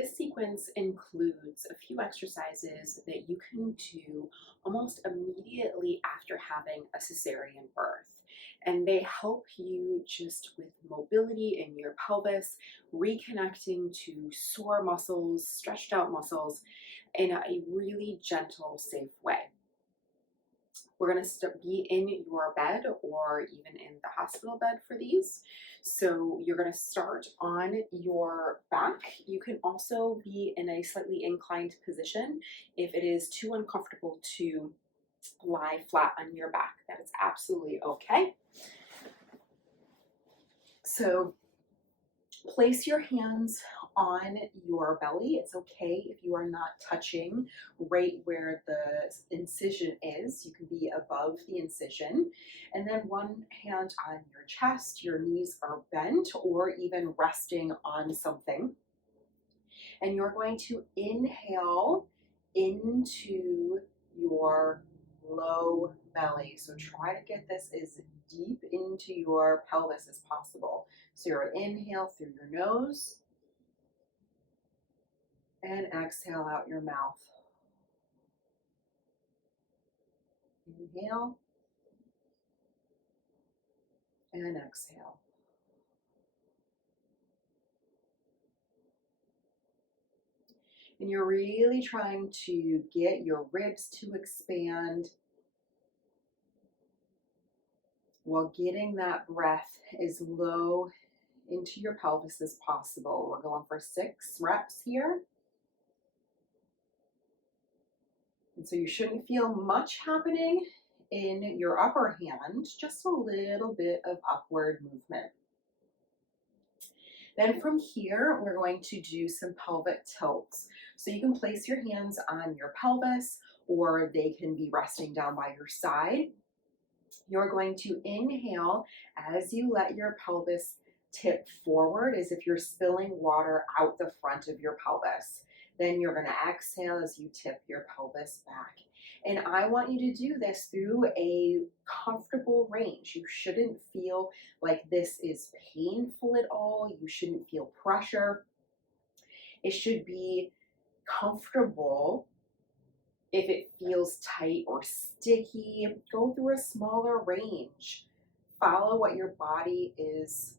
This sequence includes a few exercises that you can do almost immediately after having a cesarean birth. And they help you just with mobility in your pelvis, reconnecting to sore muscles, stretched out muscles in a really gentle, safe way. We're going to be in your bed or even in the hospital bed for these. So you're going to start on your back. You can also be in a slightly inclined position if it is too uncomfortable to lie flat on your back. That is absolutely okay. So place your hands on your belly. It's okay if you are not touching right where the incision is. You can be above the incision. And then one hand on your chest, your knees are bent or even resting on something. And you're going to inhale into your low belly. So try to get this as deep into your pelvis as possible. So you're inhale through your nose and exhale out your mouth. Inhale and exhale. And you're really trying to get your ribs to expand while getting that breath as low into your pelvis as possible. We're going for 6 reps here. And so you shouldn't feel much happening in your upper hand, just a little bit of upward movement. Then from here, we're going to do some pelvic tilts. So you can place your hands on your pelvis or they can be resting down by your side. You're going to inhale as you let your pelvis tip forward as if you're spilling water out the front of your pelvis. Then you're going to exhale as you tip your pelvis back. And I want you to do this through a comfortable range. You shouldn't feel like this is painful at all. You shouldn't feel pressure. It should be comfortable. If it feels tight or sticky, go through a smaller range. Follow what your body is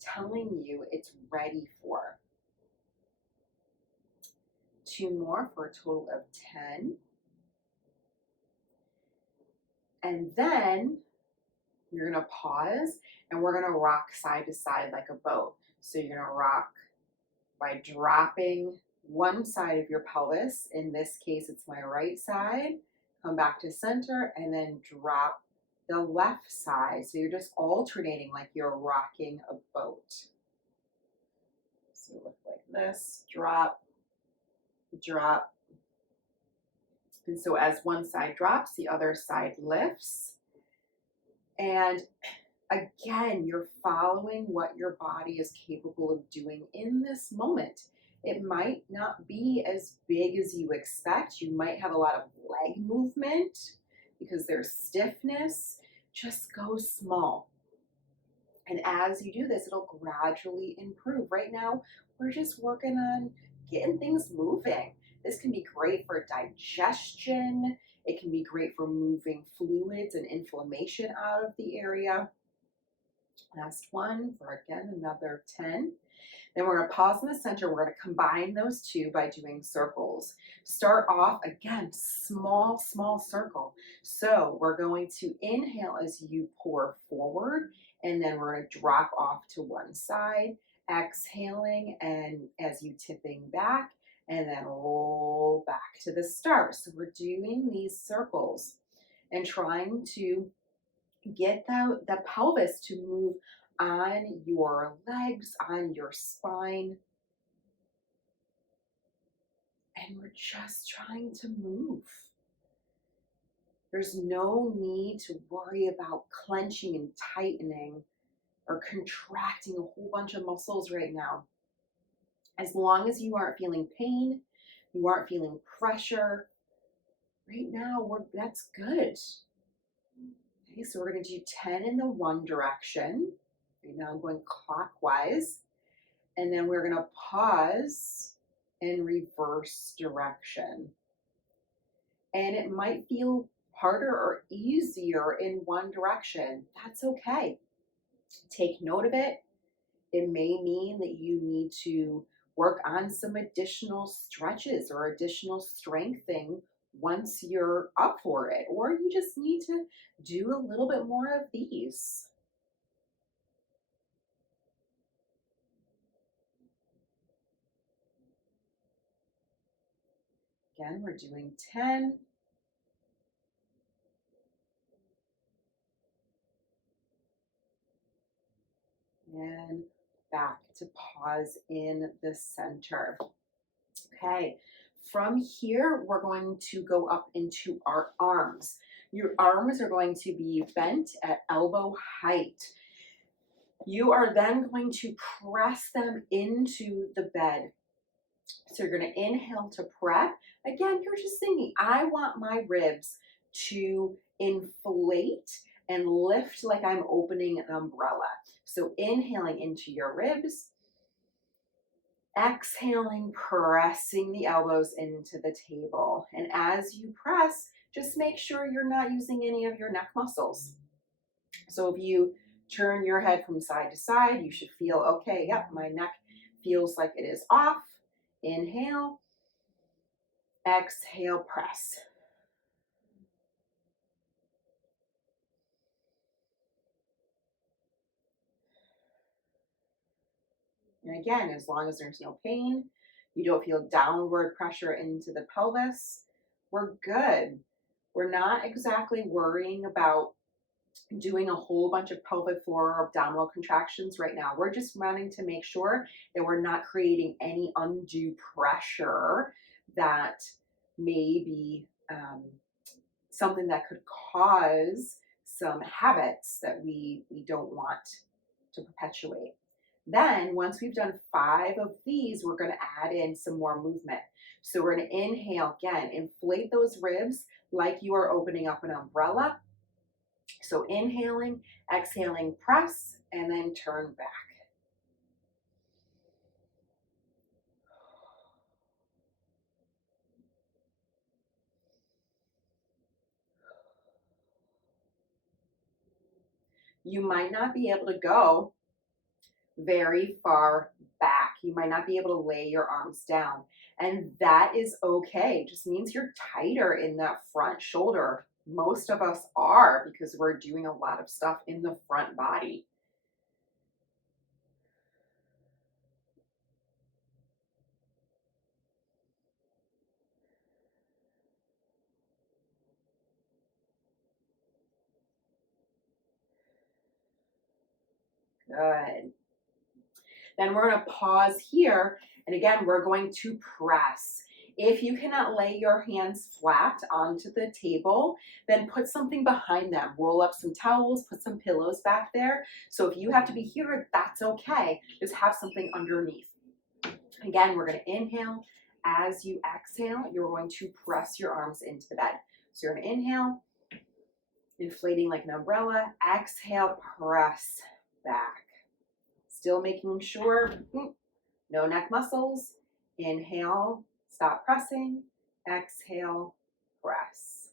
telling you it's ready for. 2 more for a total of 10. And then you're going to pause and we're going to rock side to side like a boat. So you're going to rock by dropping one side of your pelvis. In this case, it's my right side. Come back to center and then drop the left side. So you're just alternating like you're rocking a boat. So look like this, drop, drop. And so as one side drops, the other side lifts. And again, you're following what your body is capable of doing in this moment. It might not be as big as you expect. You might have a lot of leg movement because there's stiffness. Just go small. And as you do this, it'll gradually improve. Right now, we're just working on getting things moving. This can be great for digestion. It can be great for moving fluids and inflammation out of the area. Last one for, again, another 10. Then we're going to pause in the center. We're going to combine those two by doing circles. Start off, again, small, small circle. So we're going to inhale as you pour forward, and then we're going to drop off to one side, exhaling, and as you tipping back, and then roll back to the start. So we're doing these circles and trying to get the pelvis to move on your legs, on your spine. And we're just trying to move. There's no need to worry about clenching and tightening or contracting a whole bunch of muscles right now. As long as you aren't feeling pain, you aren't feeling pressure, right now, that's good. Okay, so we're going to do 10 in the one direction. Right now I'm going clockwise. And then we're going to pause and reverse direction. And it might feel harder or easier in one direction. That's okay. Take note of it. It may mean that you need to work on some additional stretches or additional strengthening once you're up for it, or you just need to do a little bit more of these. Again, we're doing 10. And back to pause in the center. Okay, from here, we're going to go up into our arms. Your arms are going to be bent at elbow height. You are then going to press them into the bed. So you're going to inhale to prep. Again, you're just thinking, I want my ribs to inflate and lift like I'm opening an umbrella. So inhaling into your ribs, exhaling, pressing the elbows into the table. And as you press, just make sure you're not using any of your neck muscles. So if you turn your head from side to side, you should feel, okay, yep, my neck feels like it is off. Inhale, exhale, press. And again, as long as there's no pain, you don't feel downward pressure into the pelvis, we're good. We're not exactly worrying about doing a whole bunch of pelvic floor or abdominal contractions right now. We're just wanting to make sure that we're not creating any undue pressure that may be something that could cause some habits that we don't want to perpetuate. Then once we've done 5 of these, we're going to add in some more movement. So we're going to inhale again, inflate those ribs like you are opening up an umbrella. So inhaling, exhaling, press, and then turn back. You might not be able to go very far back. You might not be able to lay your arms down. And that is okay. It just means you're tighter in that front shoulder. Most of us are, because we're doing a lot of stuff in the front body. Good. Then we're going to pause here. And again, we're going to press. If you cannot lay your hands flat onto the table, then put something behind them. Roll up some towels, put some pillows back there. So if you have to be here, that's okay. Just have something underneath. Again, we're going to inhale. As you exhale, you're going to press your arms into the bed. So you're going to inhale, inflating like an umbrella. Exhale, press back. Still making sure no neck muscles. Inhale, stop pressing. Exhale, press.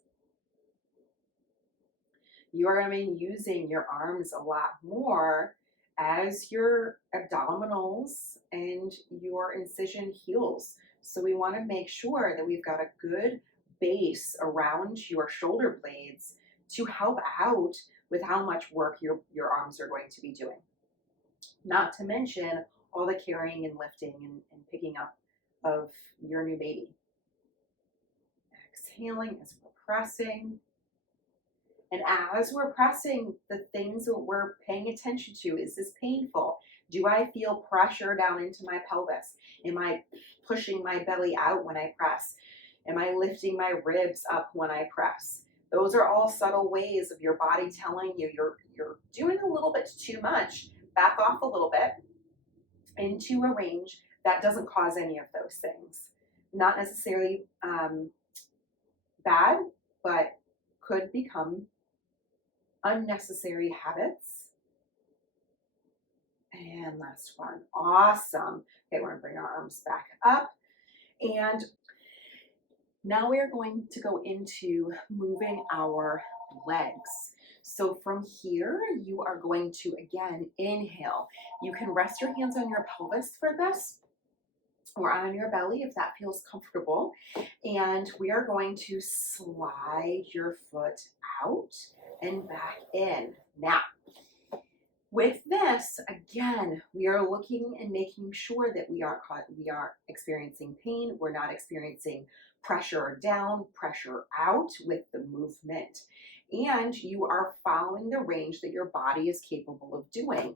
You are going to be using your arms a lot more as your abdominals and your incision heals. So we want to make sure that we've got a good base around your shoulder blades to help out with how much work your arms are going to be doing. Not to mention all the carrying and lifting and picking up of your new baby. Exhaling as we're pressing. And as we're pressing, the things that we're paying attention to, is this painful? Do I feel pressure down into my pelvis? Am I pushing my belly out when I press? Am I lifting my ribs up when I press? Those are all subtle ways of your body telling you you're doing a little bit too much. Back off a little bit into a range that doesn't cause any of those things. Not necessarily bad, but could become unnecessary habits. And last one. Awesome. Okay, we're going to bring our arms back up. And now we are going to go into moving our legs. So from here, you are going to, again, inhale. You can rest your hands on your pelvis for this, or on your belly if that feels comfortable. And we are going to slide your foot out and back in. Now, with this, again, we are looking and making sure that we are experiencing pain. We're not experiencing pressure down, pressure out with the movement. And you are following the range that your body is capable of doing.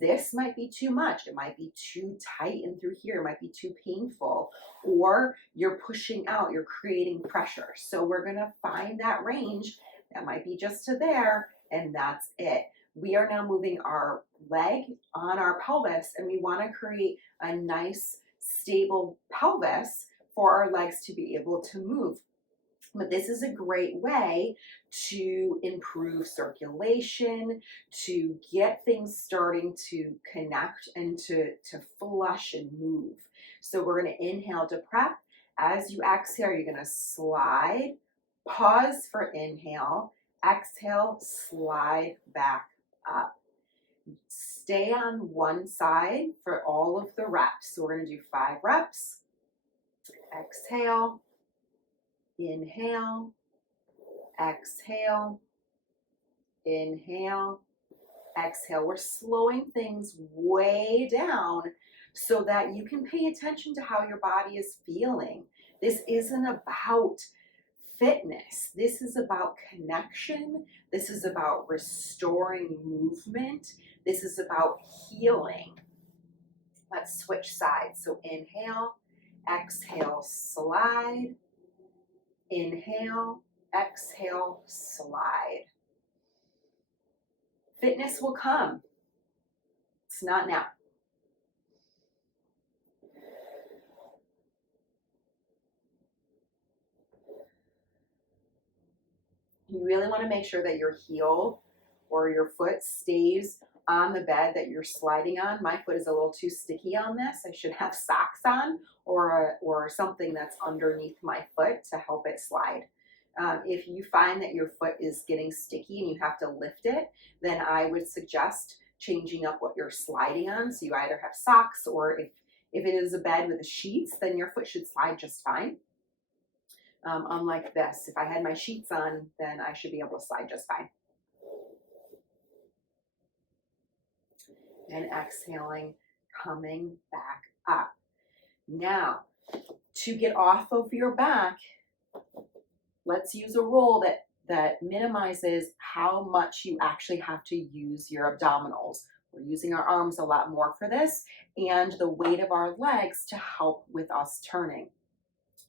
This might be too much. It might be too tight in through here. It might be too painful. Or you're pushing out, you're creating pressure. So we're going to find that range. That might be just to there, and that's it. We are now moving our leg on our pelvis, and we want to create a nice, stable pelvis for our legs to be able to move. But this is a great way to improve circulation, to get things starting to connect and to flush and move. So we're going to inhale to prep. As you exhale, you're going to slide, pause for inhale, exhale, slide back up. Stay on one side for all of the reps. So we're going to do 5 reps. Exhale, inhale, exhale, inhale, exhale. We're slowing things way down so that you can pay attention to how your body is feeling. This isn't about fitness. This is about connection. This is about restoring movement. This is about healing. Let's switch sides. So inhale, exhale, slide. Inhale, exhale, slide. Fitness will come. It's not now. You really want to make sure that your heel or your foot stays on the bed that you're sliding on. My foot is a little too sticky on this. I should have socks on or something that's underneath my foot to help it slide. If you find that your foot is getting sticky and you have to lift it, then I would suggest changing up what you're sliding on. So you either have socks, or if it is a bed with the sheets, then your foot should slide just fine. Unlike this, if I had my sheets on, then I should be able to slide just fine. And exhaling, coming back up. Now, to get off of your back, let's use a roll that minimizes how much you actually have to use your abdominals. We're using our arms a lot more for this, and the weight of our legs to help with us turning.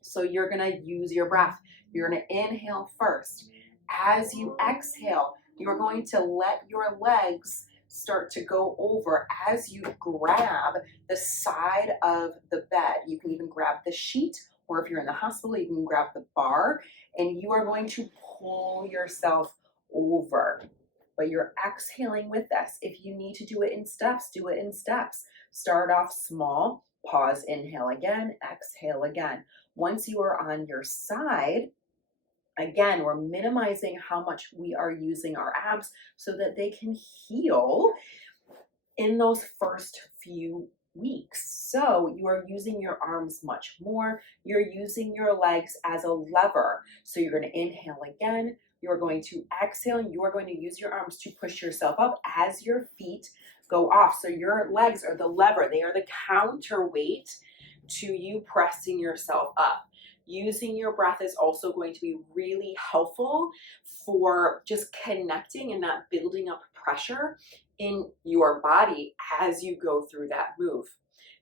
So you're going to use your breath. You're going to inhale first. As you exhale, you're going to let your legs start to go over as you grab the side of the bed. You can even grab the sheet, or if you're in the hospital, you can grab the bar, and you are going to pull yourself over. But you're exhaling with this. If you need to do it in steps, do it in steps. Start off small, pause, inhale again, exhale again. Once you are on your side, again, we're minimizing how much we are using our abs so that they can heal in those first few weeks. So you are using your arms much more. You're using your legs as a lever. So you're going to inhale again. You're going to exhale. You are going to use your arms to push yourself up as your feet go off. So your legs are the lever. They are the counterweight to you pressing yourself up. Using your breath is also going to be really helpful for just connecting and not building up pressure in your body as you go through that move.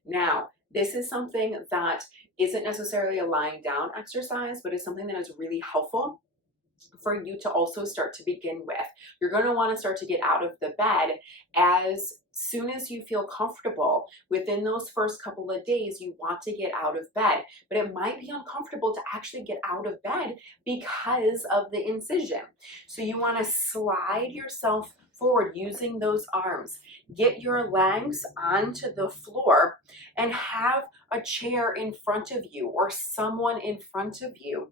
Now, this is something that isn't necessarily a lying down exercise, but is something that is really helpful for you to also start to begin with. You're going to want to start to get out of the bed as soon as you feel comfortable. Within those first couple of days, you want to get out of bed, but it might be uncomfortable to actually get out of bed because of the incision. So you want to slide yourself forward using those arms. Get your legs onto the floor and have a chair in front of you or someone in front of you,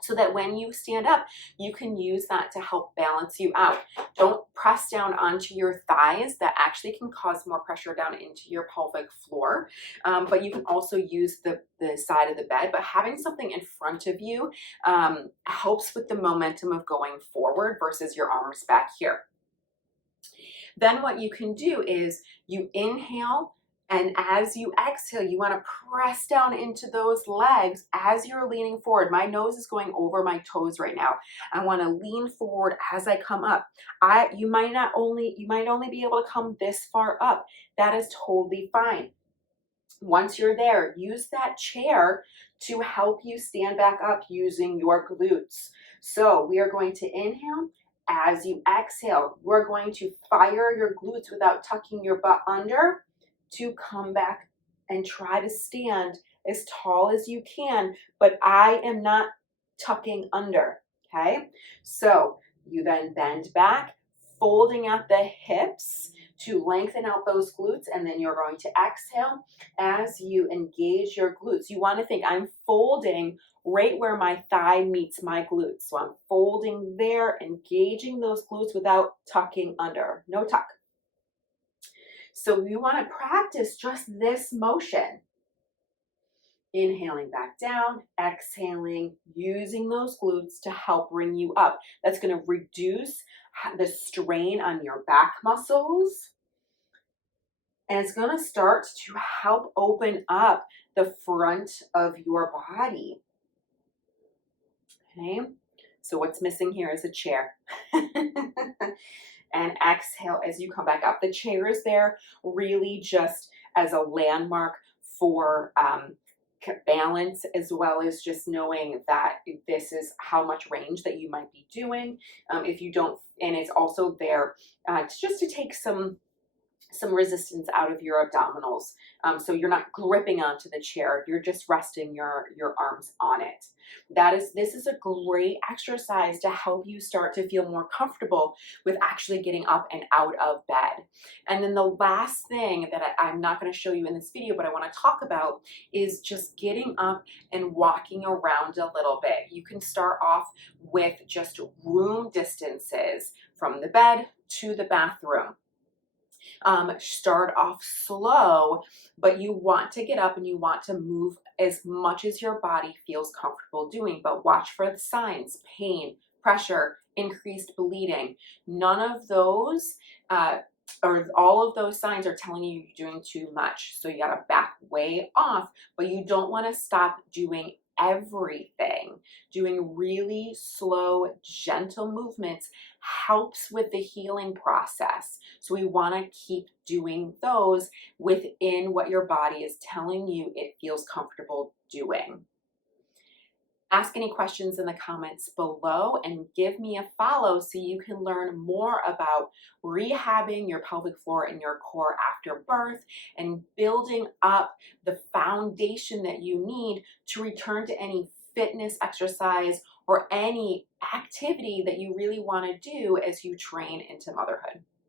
so that when you stand up, you can use that to help balance you out. Don't press down onto your thighs. That actually can cause more pressure down into your pelvic floor. But you can also use the side of the bed. But having something in front of you helps with the momentum of going forward versus your arms back here. Then what you can do is you inhale, and as you exhale, you want to press down into those legs as you're leaning forward. My nose is going over my toes right now. I want to lean forward as I come up. You might only be able to come this far up. That is totally fine. Once you're there, use that chair to help you stand back up using your glutes. So we are going to inhale. As you exhale, we're going to fire your glutes without tucking your butt under to come back and try to stand as tall as you can, but I am not tucking under, okay? So you then bend back, folding out the hips to lengthen out those glutes, and then you're going to exhale as you engage your glutes. You want to think, I'm folding right where my thigh meets my glutes. So I'm folding there, engaging those glutes without tucking under, no tuck. So you want to practice just this motion. Inhaling back down, exhaling, using those glutes to help bring you up. That's going to reduce the strain on your back muscles. And it's going to start to help open up the front of your body. Okay, so what's missing here is a chair. And exhale as you come back up. The chair is there really just as a landmark for balance, as well as just knowing that this is how much range that you might be doing. If you don't, and it's also there just to take some resistance out of your abdominals. So you're not gripping onto the chair, you're just resting your arms on it. This is a great exercise to help you start to feel more comfortable with actually getting up and out of bed. And then the last thing that I'm not going to show you in this video, but I want to talk about, is just getting up and walking around a little bit. You can start off with just room distances from the bed to the bathroom. Start off slow, but you want to get up and you want to move as much as your body feels comfortable doing, but watch for the signs: pain, pressure, increased bleeding. None of those or all of those signs are telling you you're doing too much. So you got to back way off, but you don't want to stop doing everything. Doing really slow, gentle movements helps with the healing process. So we want to keep doing those within what your body is telling you it feels comfortable doing. Ask any questions in the comments below and give me a follow so you can learn more about rehabbing your pelvic floor and your core after birth and building up the foundation that you need to return to any fitness exercise or any activity that you really want to do as you train into motherhood.